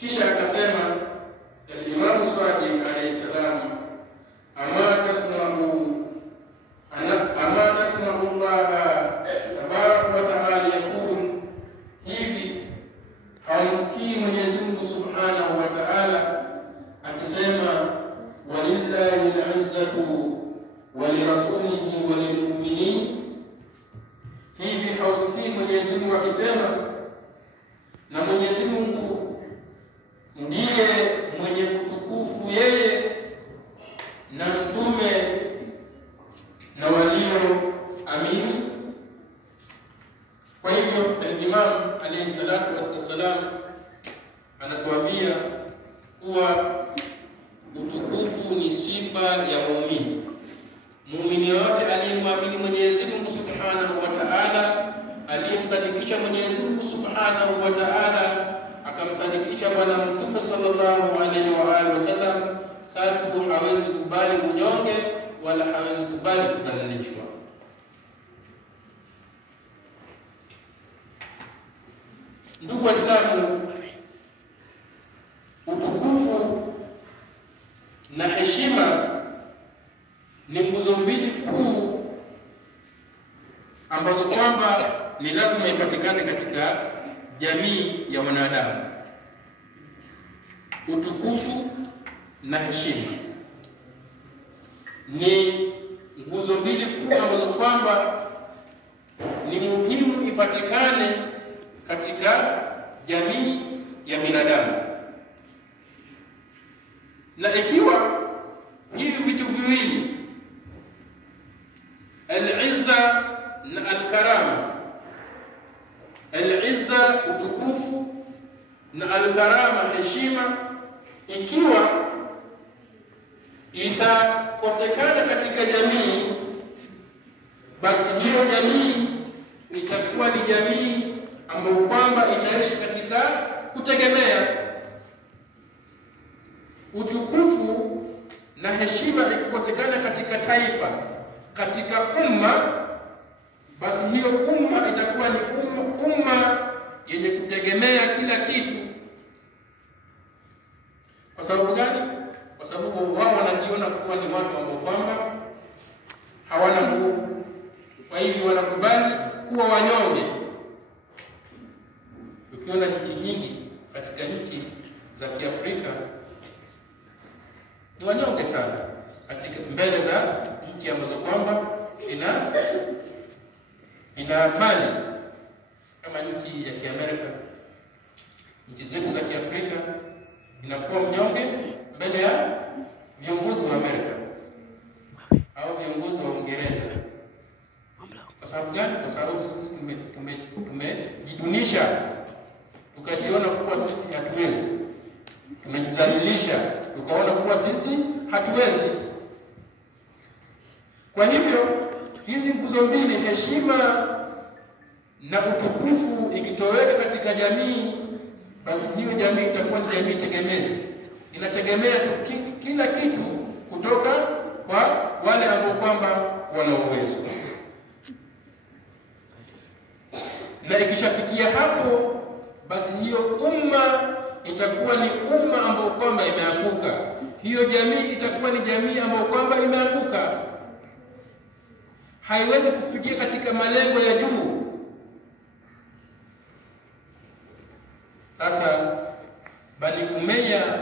Kisha akasema Imam Sadiq alayhi salam izzatu walirasulihi walilmu'minin. Hivi hausikii Mwenyezi Mungu akisema, na Mwenyezi Mungu ndiye mwenye utukufu yeye na mtume na walio amini. Kwa hivyo Imam alayhi salatu wassalam anatuambia kuwa utukufu ni sifa ya muumini. Muumini yote aliyemwamini Mwenyezi Mungu Subhanahu wa Ta'ala, aliyemsadikisha Mwenyezi Mungu Subhanahu wa Ta'ala, akamsadikisha Bwana Mtume sallallahu alaihi wa alihi wasallam, katu hawezi kubali unyonge wala hawezi kubali kudhalilishwa. Ndugu Waislamu, utukufu na heshima ni nguzo mbili kuu ambazo kwamba ni lazima ipatikane katika jamii ya wanadamu. Utukufu na heshima ni nguzo mbili kuu ambazo kwamba ni muhimu ipatikane katika jamii ya binadamu. Na ikiwa hivi vitu viwili, al-izza na al-karama, al-izza utukufu na al-karama heshima, ikiwa itakosekana katika jamii, basi hiyo jamii itakuwa ni jamii ambayo kwamba itaishi katika kutegemea. Utukufu na heshima ikikosekana katika taifa, katika umma, basi hiyo umma itakuwa ni umma yenye kutegemea kila kitu. Kwa sababu gani? Kwa sababu wao wanajiona kuwa ni watu ambao kwamba hawana nguvu, kwa hivyo wanakubali kuwa wanyonge. Ukiona nchi nyingi katika nchi za Kiafrika ni wanyonge sana katika mbele za nchi ambazo kwamba ina amani, kama nchi ya Kiamerika. Nchi zetu za Kiafrika inakuwa mnyonge mbele ya viongozi wa Amerika au viongozi wa Uingereza. Kwa sababu gani? Kwa sababu sisi tumejidunisha, tukajiona kuwa sisi hatuwezi. Tumejidhalilisha, tukaona kuwa sisi hatuwezi. Kwa hivyo hizi nguzo mbili, heshima na utukufu, ikitoweka katika jamii, basi hiyo jamii itakuwa ni jamii tegemezi. Inategemea kila kitu kutoka kwa wale ambao kwamba wana uwezo. Na ikishafikia hapo, basi hiyo umma itakuwa ni umma ambao kwamba imeanguka. Hiyo jamii itakuwa ni jamii ambao kwamba imeanguka, haiwezi kufikia katika malengo ya juu. Sasa Bani Umayya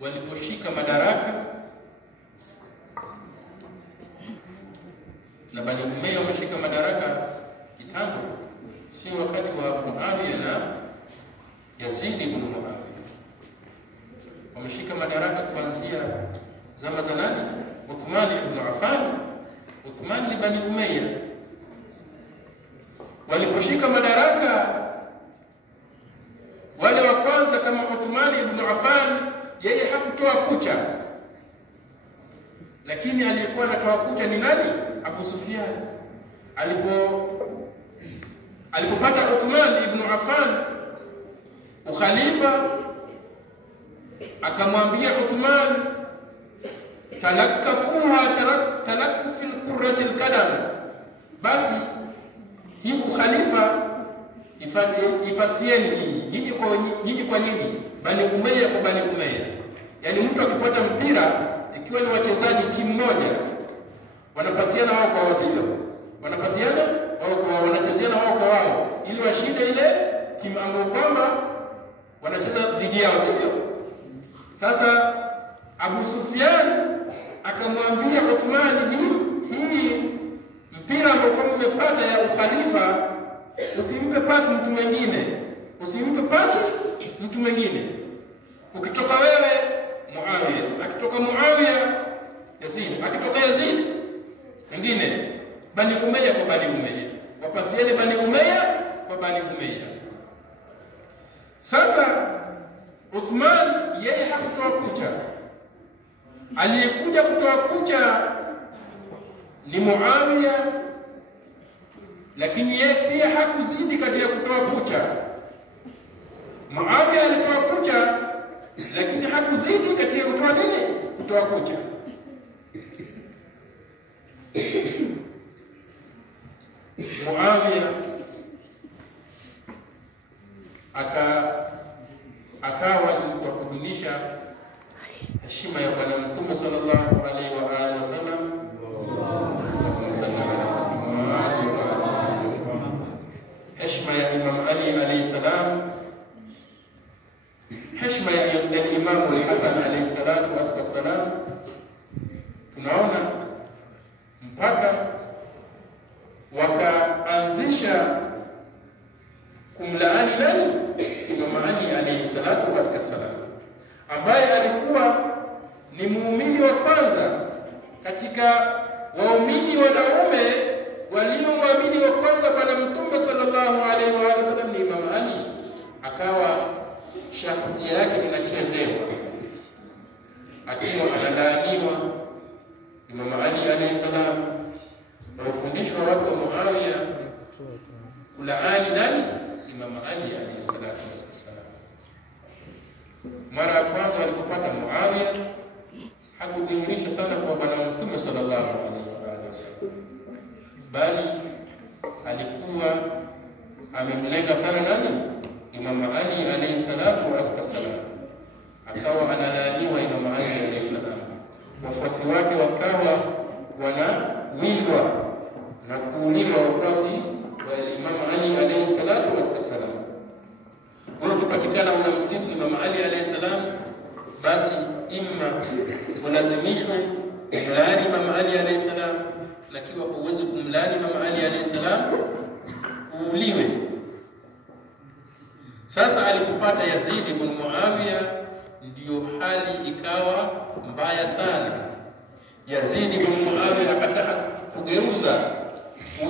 waliposhika madaraka, na Bani Umayya wameshika madaraka kitambo, si wakati wa Muawiya na Yazid ibn Muawiya. Wameshika madaraka kuanzia zama za nani? Uthman ibn Affan. Uthman ni Bani Umayya. Waliposhika madaraka, wale wa kwanza kama Uthman ibn Affan, yeye hakutoa kucha, lakini aliyekuwa anatoa kucha ni nani? Abu Sufyan. Alipopata Uthman ibn Affan ukhalifa, akamwambia Uthman, talakku fil qurrati al-qadam, basi hii ukhalifa ipasieni nyinyi kwa nyinyi, Bani Umayya kwa Bani Umayya. Yani mtu akipata mpira, ikiwa ni wachezaji timu moja, wanapasiana wao kwa wao, sio? Wanapasiana wao kwa wao, wanachezeana wao kwa wao, ili washinde ile timu ambayo kwamba wanacheza dhidi yao, sio? Sasa Abu Sufyan akamwambia Uthman, hii mpira ambao umepata ya ukhalifa usimpe pasi mtu mwingine, usimpe pasi mtu mwingine. Ukitoka wewe Muawiya, akitoka Muawiya Yazid, akitoka Yazid mwingine, Bani Umayya kwa Bani Umayya, wapasieni Bani Umayya kwa Bani Umayya. Sasa Uthman yeye hakutoa kucha, aliyekuja kutoa kucha ni Muawiya, lakini yeye pia hakuzidi katika kutoa kucha. Muawiya alitoa kucha, lakini hakuzidi katika kutoa nini? Kutoa kucha. Muawiya akawa ni kwa kudunisha heshima ya Bwana Mtume sallallahu alaihi wa alihi wasallam, heshima ya Imam Ali alayhi salam, heshima ya Imam al-Hasan alayhi salatu wassalam. Tunaona mpaka wakaanzisha kumlaani nani? Imam Ali alayhi salatu wassalam, ambaye alikuwa ni muumini wa kwanza katika waumini wanaume waliomwamini wa kwanza Bwana Mtume sallallahu alaihi wa sallam ni Imam Ali. Akawa shakhsia yake inachezewa, akiwa analaaniwa Imam Ali alayhi salam. Wafundishwa watu wa Muawiya kulaani nani? Imam Ali alayhi salatu wassalam. Mara ya kwanza walipopata Muawiya hakudhihirisha sana kwa Bwana Mtume sallallahu alaihi wasallam, bali alikuwa amemlenga sana nani? Imam Ali alayhi salatu wassalam. Akawa analaaniwa Imam Ali alayhi salam, wafuasi wake wakawa wanawindwa na kuuliwa wafuasi wa Imam Ali alayhi salatu wassalam. Wao ukipatikana unamsifu Imam Ali alayhi salam, basi imma ulazimishwe kumlaani Imam Ali alayhi salam, lakini huwezi kumlaani Imam Ali alayhi salam uuliwe. Sasa alipopata Yazid ibn Muawiya, ndio hali ikawa mbaya sana. Yazid ibn Muawiya akataka kugeuza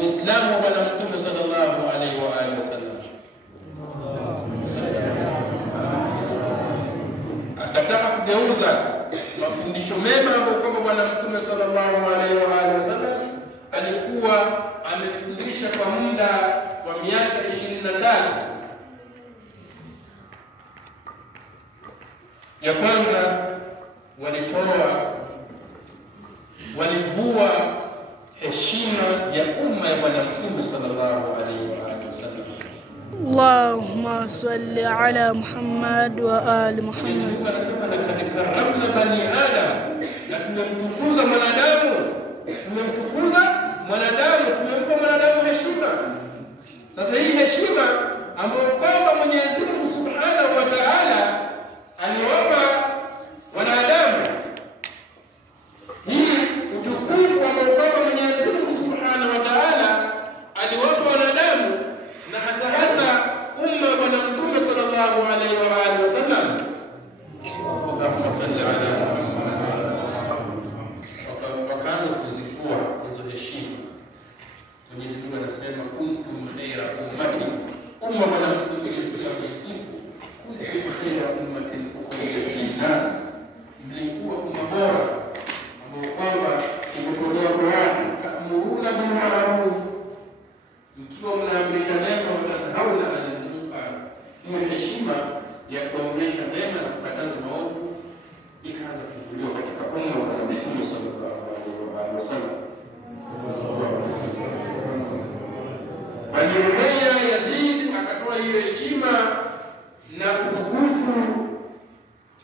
Uislamu wa Bwana Mtume sallallahu alaihi wa alihi wasallam, akataka kugeuza mafundisho mema ambayo kwamba Bwana Mtume sallallahu alaihi wa alihi wasallam alikuwa amefundisha kwa muda wa miaka 25. Ya kwanza walivua heshima ya umma ya Bwana Mtume sallallahu alaihi wa alihi wasallam. Allahumma salli ala Muhammad wa ali Muhammad. Mungu anasema lakad karramna bani Adam, na tumemtukuza mwanadamu, tumempa mwanadamu heshima. Sasa hii heshima ambayo kwamba Mwenyezi Mungu Subhanahu wa Ta'ala aliwapa wanadamu, hii utukufu ambao kwamba Mwenyezi Mungu Subhanahu wa Ta'ala aliwapa wanadamu, na hasa umma wa Mtume sallallahu alaihi wa alihi wasallam. Allahumma salli ala Muhammad. Wakaanza kuzifua hizo heshima. Mwenyezi Mungu anasema kuntum khaira ummati, umma wa Mtume sallallahu alaihi wasallam, kuntum khaira ummatin ukhrijat lin-nas, mlikuwa umma bora ambao kwamba imetolewa kwa watu, ta'muruna bil ma'ruf, mkiwa mnaamrisha mema na mnahauna anil munkar. Hiyo heshima ya kuamrisha mema na kukataza maovu ikaanza kuchukuliwa katika umma wa Mtume sallallahu alaihi wasallam. Bani Umayya Yazid akatoa hiyo heshima na utukufu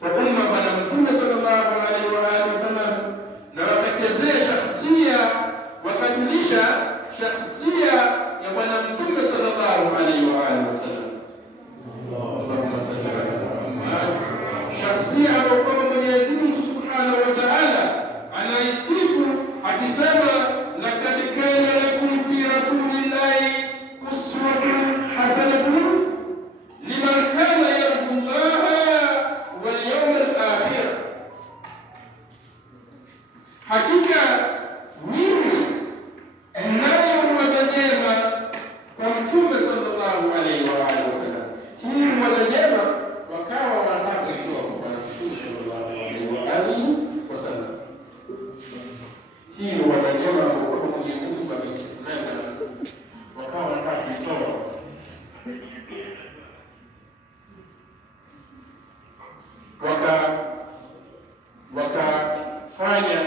kwa umma wa Mtume sallallahu alaihi wasallam, na wakachezea shakhsia, wakadunisha shakhsia ya Bwana Mtume sallallahu alaihi wasallam. Allahumma salli ala Muhammad. Shakhsia ambayo Mwenyezi Mungu Subhanahu wa Ta'ala anaisifu akisema laqad kana lakum fi rasulillahi uswatun hasanatun liman kana yarju Allaha wal yawmal akhir. Hakika mimi nayo mwazajema kwa Mtume sallallahu alaihi wa alihi wasallam. Hii mwazajema wakawa wanataka kujua kwa Mtume sallallahu alaihi wa alihi wasallam. Hii mwazajema kwa Mwenyezi Mungu amesema wakawa wanataka kuitoa. Wakafanya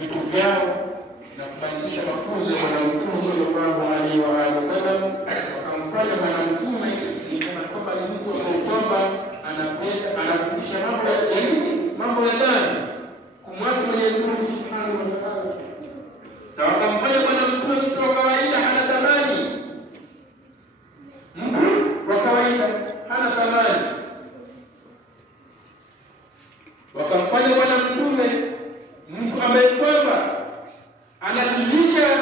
vitu vyao na kubadilisha mafunzo ya Bwana Mtume sallallahu alaihi wa alihi wasallam, wakamfanya Bwana Mtume kana kwamba ni mtu kwamba anafundisha mambo ya ndani, kumwasi Mwenyezi Mungu subhanahu wa ta'ala, na wakamfanya Bwana Mtume mtu wa kawaida, hana thamani. Mtu wa kawaida hana thamani. Wakamfanya Bwana Mtume mtu ambaye kwamba anajuzisha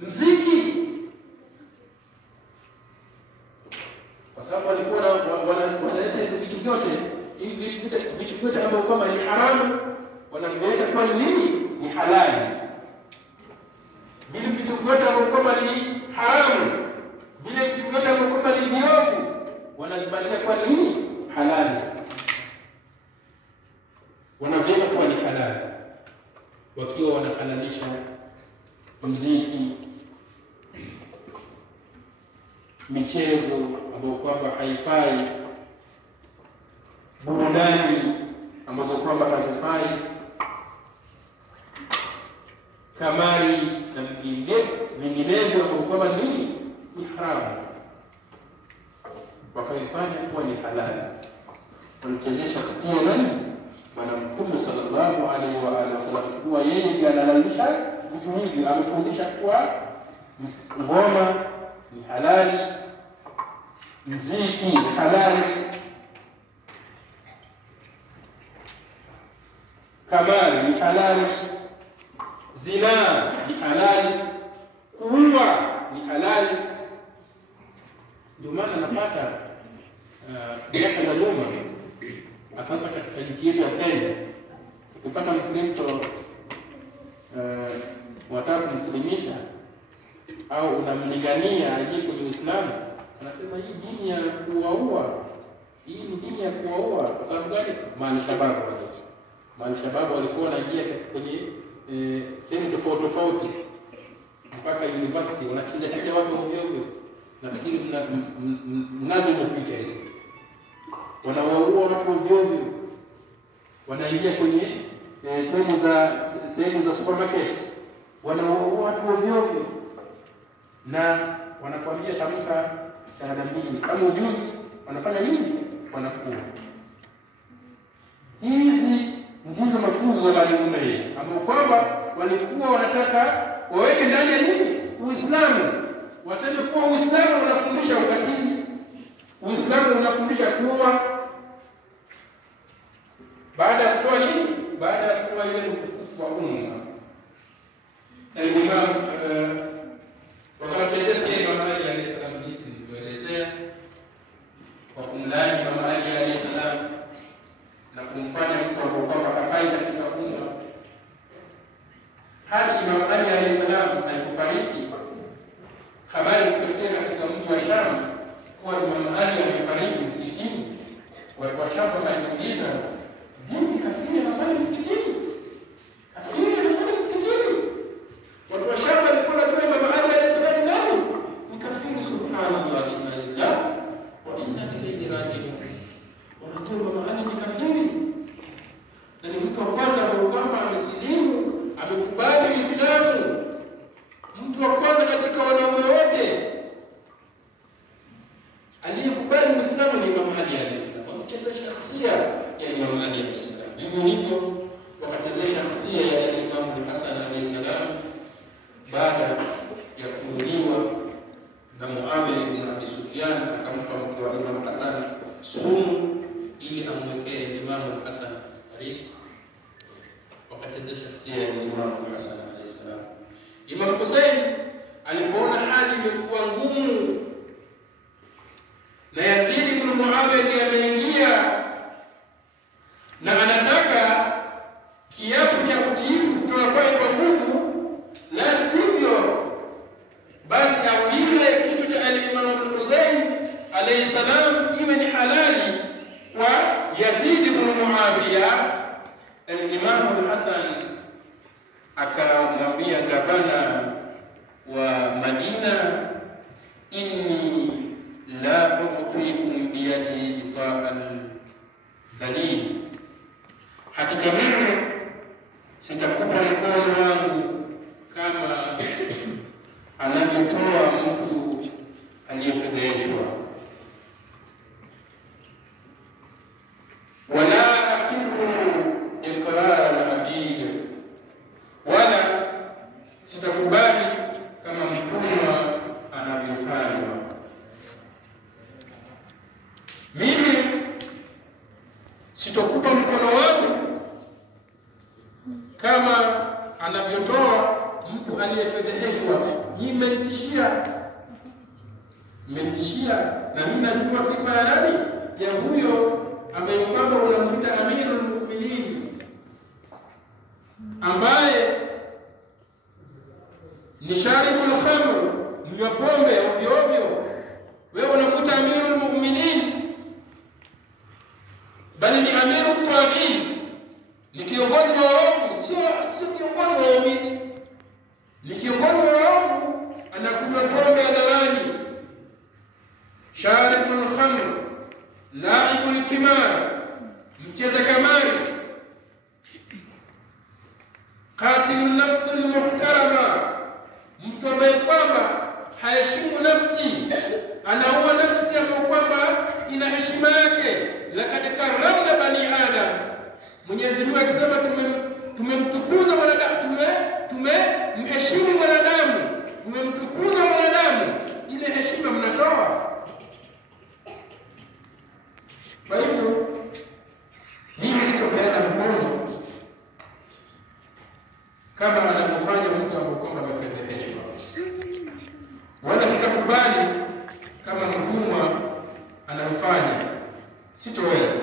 mziki, kwa sababu walikuwa wanaleta vitu vyote hivi, vitu vyote ambavyo kama ni haramu wanaviweka kwa nini ni halali. Vile vitu vyote ambavyo kama ni haramu, vile vitu vyote ambavyo kama ni viovu wanavibadilisha kwa nini halali, wanaviweka kwa ni halali, wakiwa wanahalalisha muziki, michezo ambayo kwamba haifai, burudani ambazo kwamba hazifai, kamari na vinginevyo ambayo kwamba ni haramu, wakaifanya kuwa ni halali. Walichezesha shakhsia nani? Bwana Mtume sallallahu alaihi wa alihi wasallam, kuwa yeye ndiye analalisha vitu hivi. Amefundisha kuwa ngoma ni halali, muziki ni halali, kamari ni halali, zinaa ni halali, kuua ni halali. Ndio maana napata miaka ya nyuma, sasa katika nchi yetu ya Kenya, ukipata Mkristo wataka kumsilimisha au unamlingania aje kwenye Uislamu, anasema hii dini ya kuwaua, hii ni dini ya kuwaua. Kwa sababu gani? Malishababu walikuwa wanaingia kwenye sehemu tofauti mpaka university, wanachinja watu ovyo. Nafikiri mnazo hizo picha hizi, wanawaua watu ovyo, wanaingia kwenye sehemu za supermarket, wanawaua watu ovyo, na wanakwambia tamka shahada mbili, kama ujui wanafanya nini, wanakuwa. Hizi ndizo mafunzo ya Bwana Mtume ambao kwamba walikuwa wanataka waweke ndani ya nini, Uislamu. Waseme kuwa Uislamu unafundisha ukatili, Uislamu unafundisha kuwa, baada ya kutoa nini, baada ya kutoa ile utukufu wa umma. Na Imam wakatezea pia Imam Ali alayhi salam, jinsi nilivyoelezea, kwa kumlaani Imam Ali alayhi salam na kumfanya mtu ambaye kafai katika umma. Hadi Imam Ali alayhi salam alipofariki, habari zilitokea katika mji wa Sham kuwa Imam Ali amefariki msikitini. Watu wa Sham wakajiuliza, vipi kafiri anasali msikitini? Kafiri anasali msikitini? Watu wa Sham walikuwa wanajua Imam Ali alayhi salam nani? Ni kafiri. Subhanallah, inna lillahi wa inna ilaihi raji'un. Wanajua Imam Ali ni kafiri, na ni mtu wa kwanza ambaye amesilimu, amekubali Uislamu, mtu wa kwanza katika wanaume wote aliyekubali Uislamu ni Imam Ali alayhi salam. Wakachezesha shakhsia ya Imam Ali alayhi salam. Hivyo hivyo wakachezesha shakhsia ya Imam Hasan alayhi salam baada ya kuuliwa na Muawiya ibn Abi Sufyan, akampa mke wa Imam Hasan sumu ili amwekee Imam Hasan fariki. katika shakhsia ya Imam Hasan alayhi salam. Imam Hussein alipoona hali imekuwa ngumu na Yazid ibn Muawiya ndiye ameingia na anataka kiapo cha utiifu kutoka kwa nguvu, la sivyo basi auliwe kitu cha al-Imam Hussein alayhi salam iwe ni halali kwa Yazid ibn Muawiya. Al-Imam Hasan akamwambia gavana wa Madina, inni la u'tikum biyadi ita'an dhalil, hakika mimi sitakupa mkono wangu kama anavyotoa mtu aliyefedheshwa, wala aqimu iqrar al-abid, wala sitakubali kama mtumwa anavyofanywa. Mimi sitokupa mkono wangu kama anavyotoa mtu aliyefedheshwa. Mmentishia na mimi najua sifa ya nani, ya huyo ambaye kwamba unamwita Amirul Mu'minin, ambaye ni sharibul khamr, mnywa pombe ovyo ovyo. Wewe unamwita Amirul Mu'minin, bali ni Amirut Taghin, ni kiongozi wa waovu, sio kiongozi wa waumini. Ni kiongozi wa waovu, anakunywa pombe hadharani, sharibul khamr, laibul kimar, mcheza kamari, qatilun nafsil muhtarama, mtu ambaye kwamba haheshimu nafsi, anaua nafsi ambayo kwamba ina heshima yake. Lakad karramna bani Adam, Mwenyezi Mungu akisema tumemtukuza mwanadamu, tumemheshimu mwanadamu, tumemtukuza mwanadamu, ile heshima mnatoa. Kwa hivyo mimi sitopeana mkono kama anavyofanya mtu ambaye kwamba amefedheshwa, wala sitakubali kama mtumwa anafanya, sitoweza.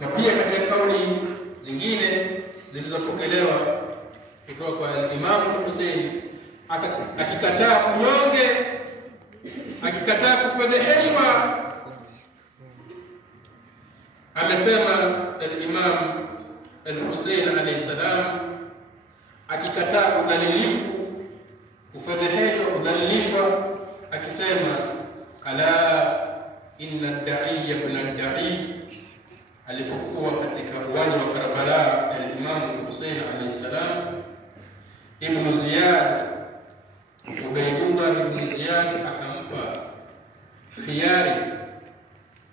Na pia katika kauli zingine zilizopokelewa kutoka kwa Imam Hussein, akikataa kunyonge, akikataa kufedheshwa, amesema al-Imam al-Hussein alayhi salam, akikataa udhalilifu, kufedheshwa, kudhalilishwa, akisema ala inna ad-da'i ibn ad-da'i. Alipokuwa katika uwanja wa Karbala, al-Imam Hussein alayhi salam, Ibn Ziyad, Ubaydullah ibn Ziyad akampa khiyari,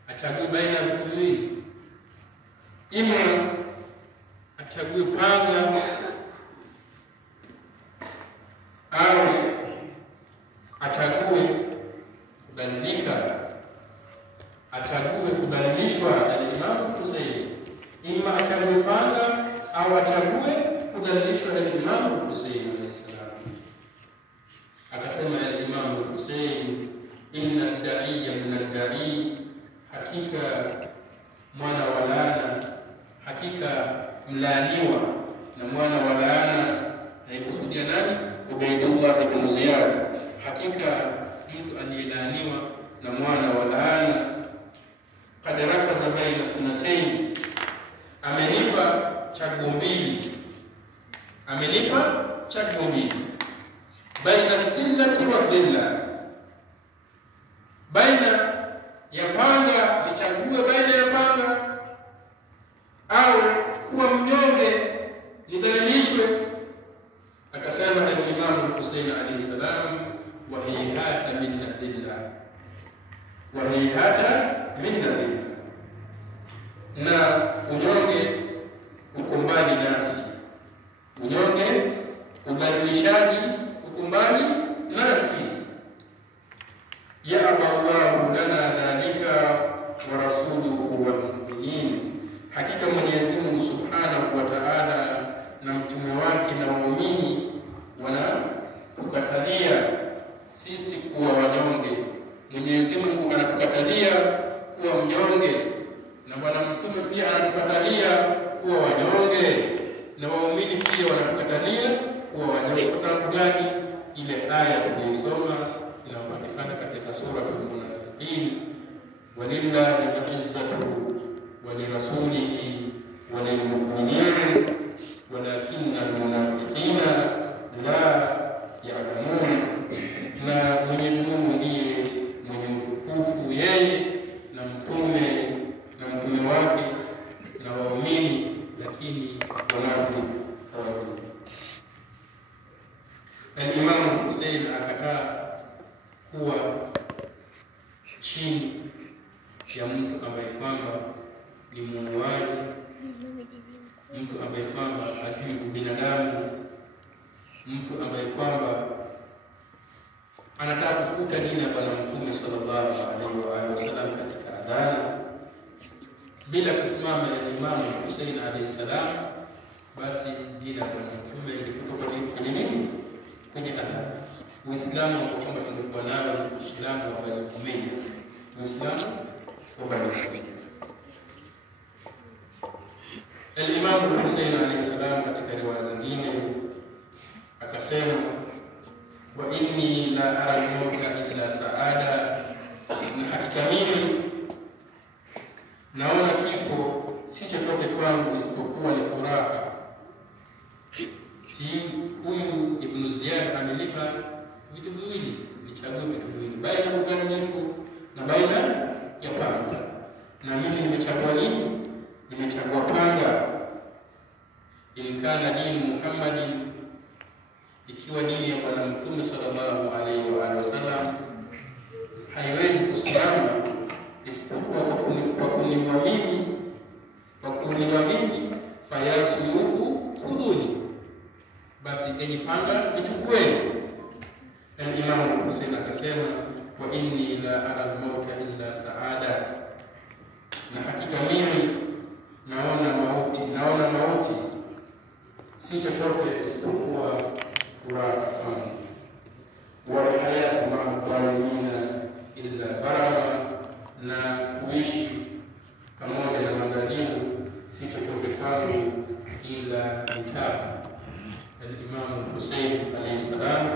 achague baina ya vitu viwili, ima achague panga au achague kudhalilika, achague kudhalilishwa. Al-Imam Hussein ima achague panga au achague kudhalilishwa. Al-Imam Hussein alayhi salam akasema, al-Imam Hussein, inna ad-da'iya min ad-da'i, hakika mwana wa laana, hakika mlaaniwa na mwana wa laana. Haikusudia nani? Ubaydullah ibn Ziyad, hakika mtu aliyelaaniwa na mwana wa laana. Qad rakaza baina ithnatayn, amenipa chaguo mbili, amenipa chaguo mbili, baina sillati wa dhilla, baina ya panga, nichague baina ya panga au kuwa mnyonge, nidhalilishwe. Akasema al-Imam Hussein alayhi salam, wa hayhata min dhilla, wa hayhata min dhilla, na unyonge uko mbali nasi, unyonge, udhalilishaji uko mbali nasi. Ya Allahu lana dhalika wa rasuluhu wal mu'minin, hakika Mwenyezi Mungu subhanahu wanatujalia kuwa wanyonge, na waumini pia wanatukatalia kuwa wanyonge. Kwa sababu gani? Ile aya tuliyosoma inapatikana katika sura Al-Munafiqun, walillahi al-izzatu wa lirasulihi wa lilmu'minin walakinna al-munafiqina la ya'lamun. Na Mwenyezi Mungu ndiye mwenye utukufu, yeye na mtume wake na waumini, lakini wanafiki hawajui. Al-Imam Hussein akataa kuwa chini ya mtu ambaye kwamba ni muuaji, mtu ambaye kwamba hajui ubinadamu, mtu ambaye kwamba anataka kufuta dini ya Bwana Mtume sallallahu alaihi wasallam katika adhana bila kusimama ya Imam Hussein alayhi salam, basi dini ya Bwana Mtume ilikuwa kwenye nini? Kwenye adhana. Uislamu ambao kwamba tulikuwa nao ni Uislamu wa Bani Umayya, Uislamu wa Bani Umayya. Al-Imam Hussein alayhi salam katika riwaya zingine akasema, wa inni la ara al-mauta illa sa'ada, na hakika mimi naona kifo si chochote kwangu isipokuwa ni furaha. Si huyu Ibn Ziyad amelipa vitu viwili, nichague vitu viwili, baina ya ukamilifu na baina ya panga. Na mimi nimechagua nini? Nimechagua panga. In kana dini Muhammadin, ikiwa dini ya Bwana Mtume sallallahu alaihi wasallam haiwezi kusimama isipokuwa kwa kuniwa mimi, fayasuyufu khudhuni, basi enyi panga nichukueni. Al-Imam Hussein akasema, wa inni la ara al-mauta illa sa'ada, na hakika mimi naona mauti si chochote isipokuwa furaha. Wa hayatu ma'a dhalimina illa barama, na kuishi pamoja na madhalimu si chochote kwangu ila mitabu. Al-Imam Hussein alayhi salam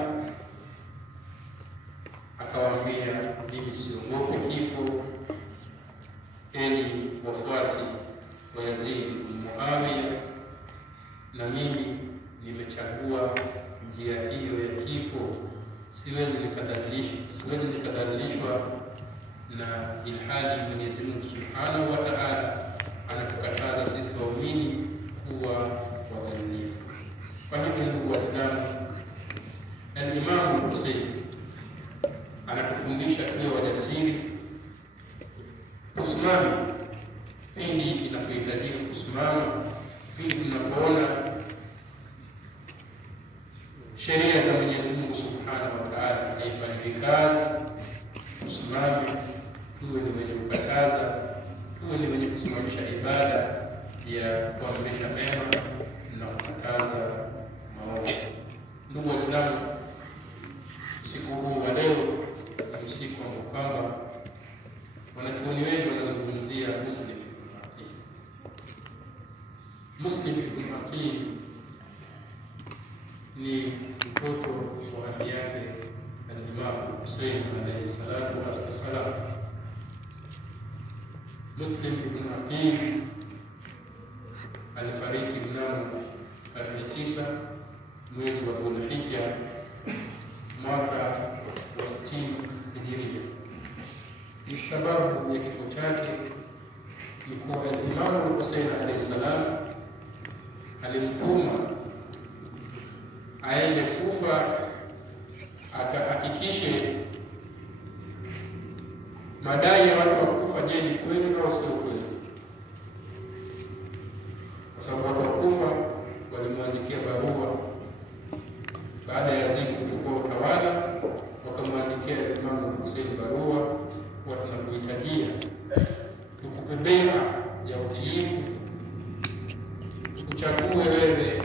akawaambia, mimi siogope kifo, enyi wafuasi wa Yazid bin Muawiya, na mimi nimechagua njia hiyo ya kifo. Siwezi nikadhalilishwa na ilhali Mwenyezi Mungu Subhanahu wa Ta'ala anatukataza sisi waumini kuwa wadhalimu. Kwa hivyo ndugu Waislamu, Al-Imam Hussein anatufundisha tuwe wajasiri, kusimama pindi inapohitajika kusimama, pindi tunapoona sheria za Mwenyezi Mungu Subhanahu wa Ta'ala haifanyiki kazi, tusimame, tuwe ni wenye kukataza, tuwe ni wenye kusimamisha ibada ya kuamrisha mema na kukataza maovu. Ndugu Waislamu, usiku huu wa leo ni usiku ambao kwamba wanachuoni wengi wanazungumzia Muslim ibn Aqil ni mtoto wa abi yake al-Imam Hussein alayhi salatu wassalam. Muslim ibn Aqil alifariki mnamo 9 mwezi wa Dhulhijja mwaka wa 60 Hijiria. Ni sababu ya kifo chake ni kuwa Imam Hussein alayhi salam alimtuma aende Kufa akahakikishe madai ya watu wa Kufa, je, ni kweli au sio kweli? Kwa sababu watu wa Kufa walimwandikia barua baada ya Yazid kuchukua utawala, wakamwandikia Imam Hussein barua kwa tunakuhitajia tukupe bai'a ya utiifu, uchague wewe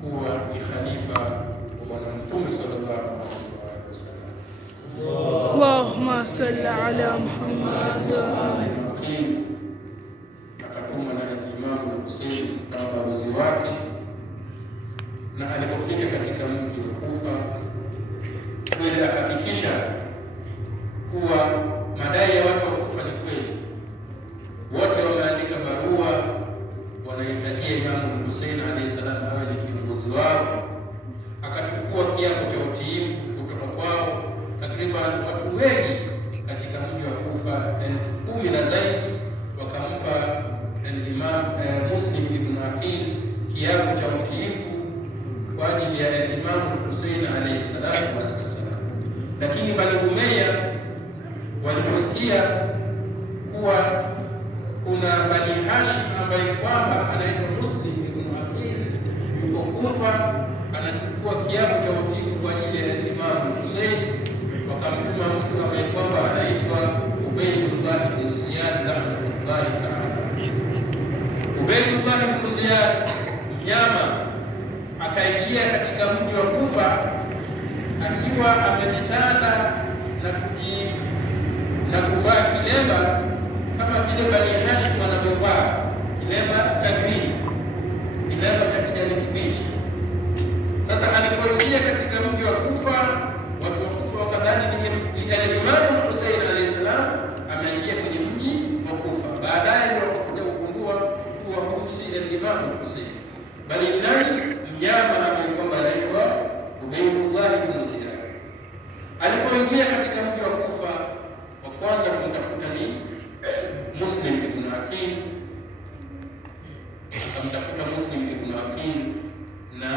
kuwa ni khalifa wa Bwana Mtume sallallahu alaihi wasallam. Allahumma salli ala Muhammad wa ali. Akatuma na Imam wake, na alipofika katika mji wa Kufa kweli akahakikisha kuwa madai ya watu wa Kufa ni kweli. Wote wameandika barua wanahitajia Imamu Hussein alayhi salam awe ni kiongozi wao. Akachukua kiapo cha utiifu kutoka kwao. Takriban watu wengi katika mji wa Kufa 10,000 na zaidi wakampa Imam Muslim ibn Aqil kiapo cha utiifu kwa ajili ya Imam Hussein alayhi salatu wassalam. Lakini Bani Umayya waliposikia kuwa kuna Bani Hashim ambaye kwamba anaitwa Muslim ibn Aqil yuko Kufa anachukua kiapo cha utiifu kwa ajili ya Imam Hussein, wakamtuma mtu ambaye kwamba anaitwa Ubaydullah ibn Ziyad rahmatullahi ta'ala. Ubaydullah ibn Ziyad mnyama akaingia katika mji wa Kufa akiwa amejitanda na kuvaa kilemba kama vile Bani Hashim wanavyovaa kilemba cha green, kilemba cha kijani kibichi. Sasa alipoingia katika mji wa Kufa, watu wa Kufa wakadhani ni Imam Hussein alayhi salam ameingia kwenye mji wa Kufa. Baadaye ndio wakakuja kugundua kuwa huyu si Imam Hussein, bali nani? Mnyama ambaye kwamba anaitwa Ubaydullah ibn Ziyad. Alipoingia katika mji wa Kufa, wa kwanza kumtafuta ni Muslim ibn Aqil. Akamtafuta Muslim ibn Aqil na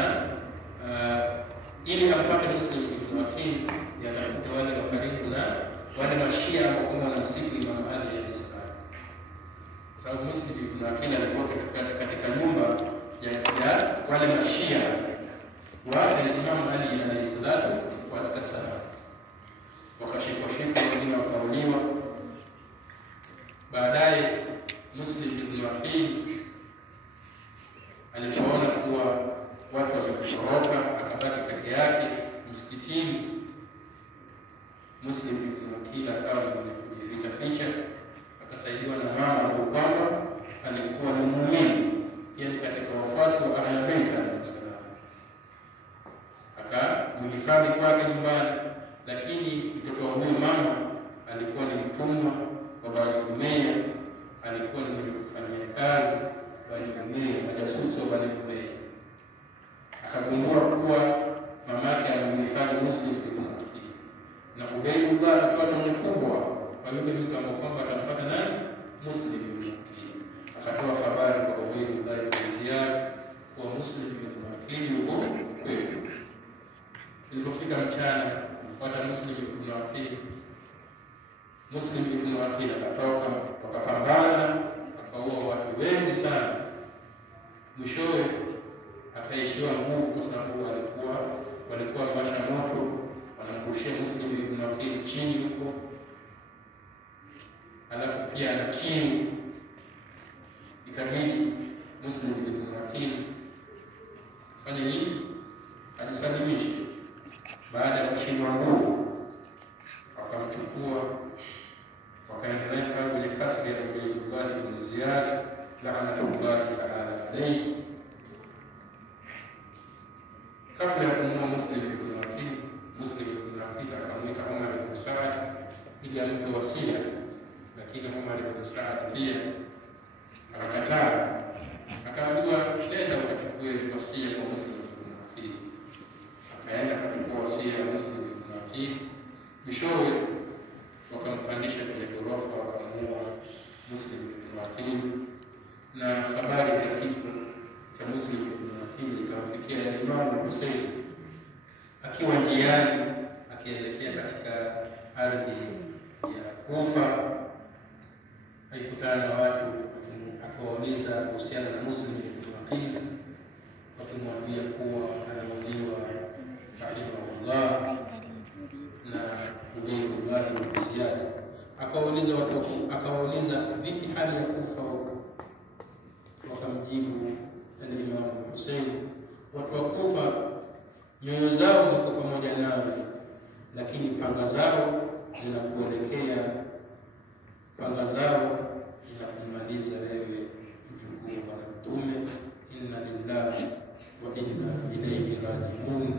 ili ampate Muslim ibn Aqil yatafuta wale wa karibu na wale mashia ambao wanamsifu Imam Ali alayhi salam. Kwa sababu Muslim ibn Aqil alikuwa katika nyumba ya wale mashia wa Imam Ali alayhi salatu wassalam. Wakashikwa wengine wakauliwa. Baadaye Muslim ibn Aqil alipoona kuwa watu wamekutoroka, akabaki peke yake msikitini. Muslim ibn Aqil akawa kujificha, akasaidiwa na mama ambaye kwamba alikuwa ni muumini, yani katika wafuasi wa Ahlul Bayt al-Muslimin. Akamhifadhi kwake nyumbani, lakini mtoto wa huyo mama alikuwa ni mtumwa wa Bani Umayya, alikuwa ni mwenye kufanyia kazi Bani Umayya, majasusi wa Bani Umayya. Akagundua kuwa mamake anamhifadhi Muslim ibn Aqil, na Ubaydullah alikuwa ni mkubwa kwa yule mtu ambaye kwamba atampata nani? Muslim ibn Aqil. Akatoa habari kwa Ubaydullah ibn Ziyad kwa Muslim ibn Aqil yuko kwetu. Ilipofika mchana kufuata Muslim ibn Aqil, Muslim ibn Aqil akatoka, wakapambana, akaua watu wengi sana. Mwishowe akaishiwa nguvu kwa sababu walikuwa washa moto wanamrushia Muslim ibn Aqil chini huko, alafu pia na kiu. Ikabidi Muslim ibn Aqil fanye nini? Ajisalimishe. Baada ya kushindwa nguvu, wakamchukua wakaendelea kwenye kasri ya Ubaydullah ibn Ziyad la'natullahi ta'ala alayhi. Kabla ya kumua Muslim ibn Aqil, Muslim ibn Aqil akamwita Umar ibn Saad ili ampe wasia, lakini Umar ibn Saad pia akakataa. Akamwambia, nenda ukachukue wasia kwa Muslim ibn Aqil. Akaenda akachukua wasia ya Muslim ibn Aqil. Mwishowe wakampandisha kwenye ghorofa, wakamua Muslim ibn Aqil, na habari za kifo cha Muslim ibn Aqil ikamfikia Imam Hussein akiwa njiani akielekea katika ardhi ya Kufa. Alikutana na watu akawauliza kuhusiana na Muslim ibn Aqil, wakimwambia kuwa anauliwa rahimahullah na Ubaydullah ibn Ziyad. Akawauliza vipi hali ya Kufa huko? Wakamjibu Imam Hussein, watu wa Kufa nyoyo zao ziko pamoja nawe, lakini panga zao zinakuelekea, panga zao zinakumaliza wewe mjukuu wa Mtume. Inna lillahi lillahi wa inna ilayhi raji'un.